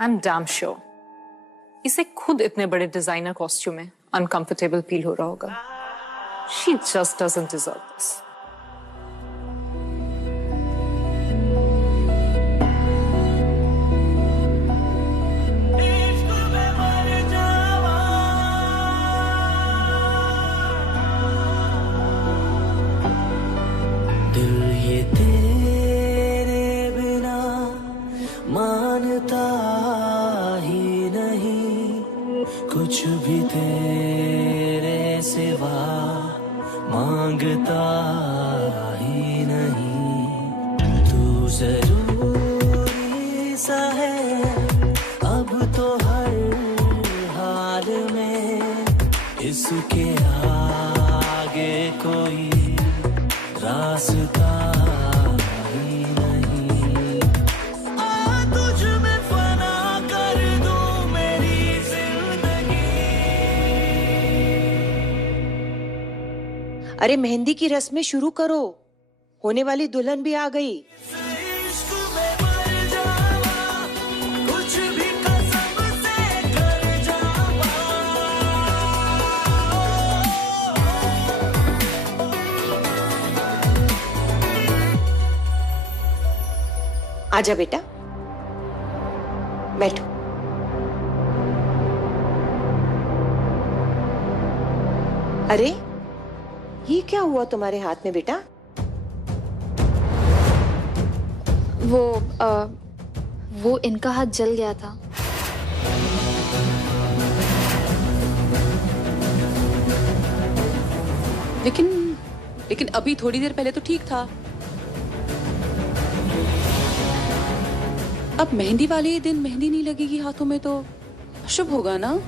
I am damn sure इसे खुद इतने बड़े डिजाइनर कॉस्ट्यूम में अनकंफर्टेबल फील हो रहा होगा। She just doesn't deserve this. मानता ही नहीं कुछ भी तेरे सिवा, मांगता ही नहीं। तू जरूरी सा है अब तो हर हाल में, इसके आगे कोई रास्ता अरे मेहंदी की रस्में शुरू करो, होने वाली दुल्हन भी आ गई। आजा बेटा, बैठो। अरे ये क्या हुआ तुम्हारे हाथ में बेटा? वो इनका हाथ जल गया था। लेकिन अभी थोड़ी देर पहले तो ठीक था। अब मेहंदी वाले दिन मेहंदी नहीं लगेगी हाथों में तो अशुभ होगा ना।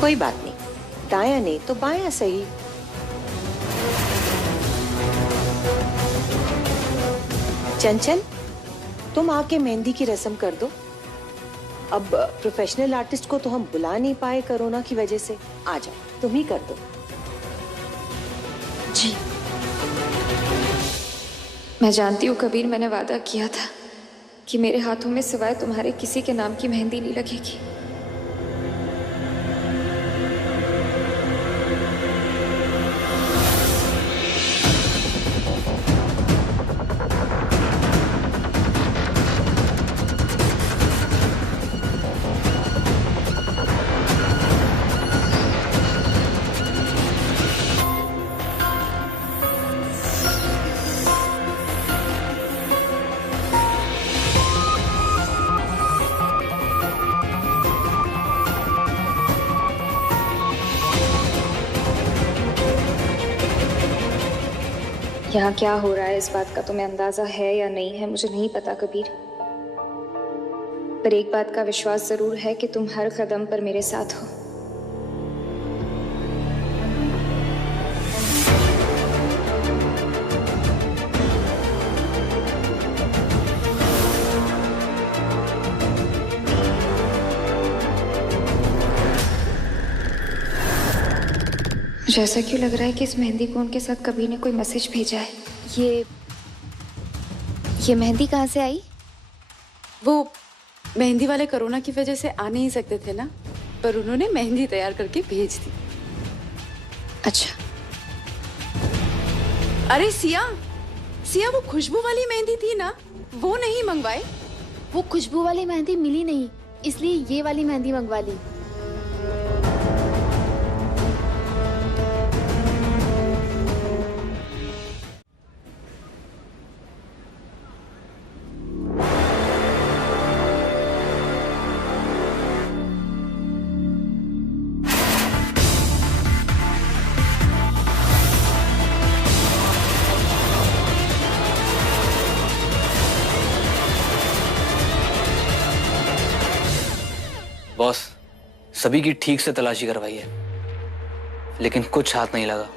कोई बात नहीं, दाया नहीं तो बाया सही। चंचल, तुम आके मेहंदी की रस्म कर दो। अब प्रोफेशनल आर्टिस्ट को तो हम बुला नहीं पाए कोरोना की वजह से। आ जाओ, तुम ही कर दो। जी मैं जानती हूँ कबीर, मैंने वादा किया था कि मेरे हाथों में सिवाय तुम्हारे किसी के नाम की मेहंदी नहीं लगेगी। यहाँ क्या हो रहा है इस बात का तुम्हें अंदाजा है या नहीं है मुझे नहीं पता कबीर, पर एक बात का विश्वास जरूर है कि तुम हर कदम पर मेरे साथ हो। मुझे ऐसा क्यों लग रहा है कि इस मेहंदी को उनके साथ कबीर ने कोई मैसेज भेजा है। ये मेहंदी कहाँ से आई? वो मेहंदी वाले कोरोना की वजह से आ नहीं सकते थे ना, पर उन्होंने मेहंदी तैयार करके भेज दी। अच्छा। अरे सिया वो खुशबू वाली मेहंदी थी ना, वो नहीं मंगवाए? वो खुशबू वाली मेहंदी मिली नहीं, इसलिए ये वाली मेहंदी मंगवा ली। बॉस, सभी की ठीक से तलाशी करवाई है, लेकिन कुछ हाथ नहीं लगा।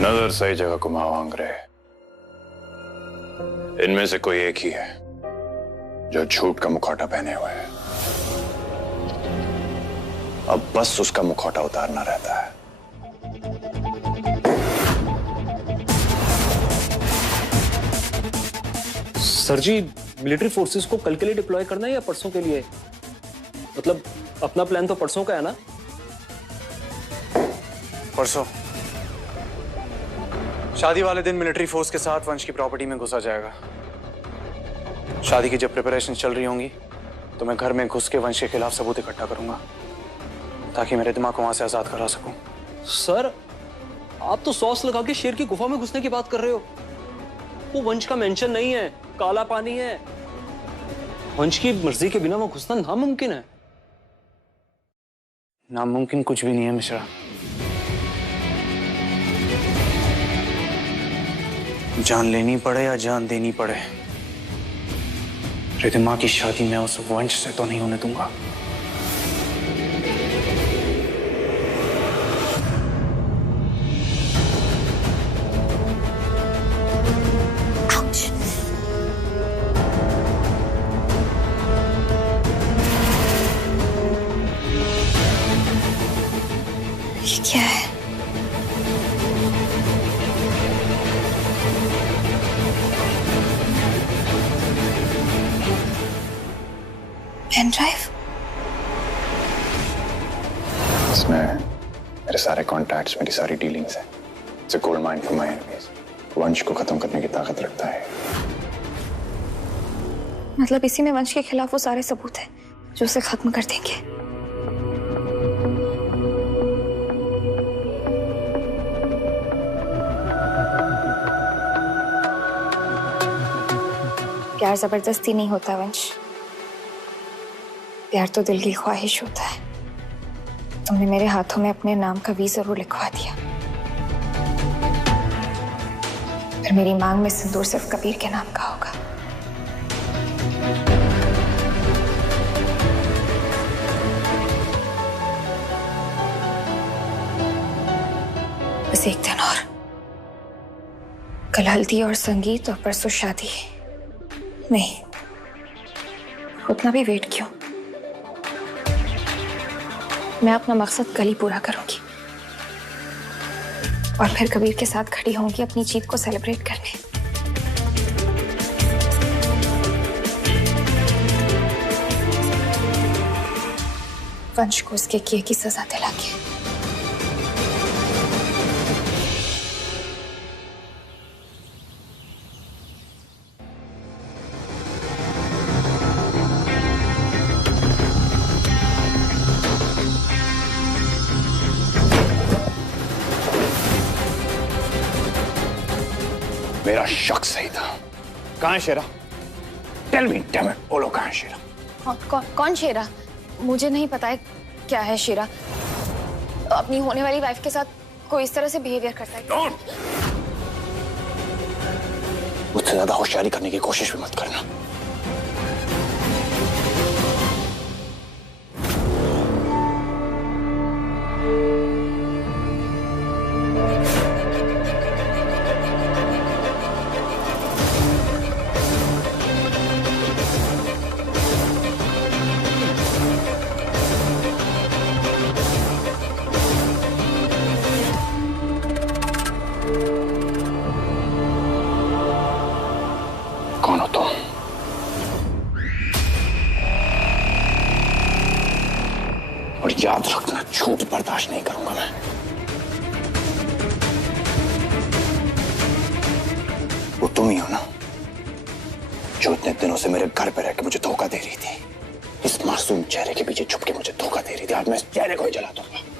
नजर सही जगह घुमाओ अंग्रे। इनमें से कोई एक ही है जो झूठ का मुखौटा पहने हुए है। अब बस उसका मुखौटा उतारना रहता है। सर जी, मिलिट्री फोर्सेस को कल के लिए डिप्लॉय करना है या परसों के लिए? मतलब अपना प्लान तो परसों का है ना? परसों शादी वाले दिन मिलिट्री फोर्स के साथ वंश की प्रॉपर्टी में घुसा जाएगा। शादी की जब प्रिपरेशन चल रही होंगी तो मैं घर में घुस के वंश के खिलाफ सबूत इकट्ठा करूंगा ताकि मेरे दिमाग को वहां से आजाद करा सकूं। सर, आप तो सॉस लगा के शेर की गुफा में घुसने की बात कर रहे हो। वो वंश का मेंशन नहीं है, काला पानी है। वंश की मर्जी के बिना वो घुसना नामुमकिन है। नामुमकिन कुछ भी नहीं है मिश्रा। जान लेनी पड़े या जान देनी पड़े, रिधिमा की शादी मैं उस वंश से तो नहीं होने दूंगा। ये क्या है? Pen drive? इसमें मेरे सारे कॉन्टैक्ट्स, मेरी सारी डीलिंग्स हैं। It's a gold mine for my enemies. वंश को खत्म करने की ताकत रखता है। मतलब इसी में वंश के खिलाफ वो सारे सबूत हैं जो उसे खत्म कर देंगे। प्यार जबरदस्ती नहीं होता वंश, प्यार तो दिल की ख्वाहिश होता है। तुमने मेरे हाथों में अपने नाम का वी जरूर लिखवा दिया, फिर मेरी मांग में सिंदूर सिर्फ कबीर के नाम का होगा। बस एक दिन और, कल हल्दी और संगीत और परसों शादी। नहीं, उतना भी वेट क्यों? मैं अपना मकसद कल ही पूरा करूंगी और फिर कबीर के साथ खड़ी होंगी अपनी जीत को सेलिब्रेट करने। वंश को उसके किए की सजा दिला के। मेरा शक सही था। कहाँ है शेरा? टेल मी, डैम इट, बोलो कहाँ है शेरा? कौन शेरा? मुझे नहीं पता है क्या है शेरा। अपनी होने वाली वाइफ के साथ कोई इस तरह से बिहेवियर करता है। मुझसे ज्यादा होशियारी करने की कोशिश भी मत करना। कौन हो तुम? और याद रखना, झूठ बर्दाश्त नहीं करूंगा मैं। वो तुम ही हो ना जो इतने दिनों से मेरे घर पे रह के मुझे धोखा दे रही थी। इस मासूम चेहरे के पीछे छुप के मुझे धोखा दे रही थी। आज मैं इस चेहरे को ही जला दूंगा।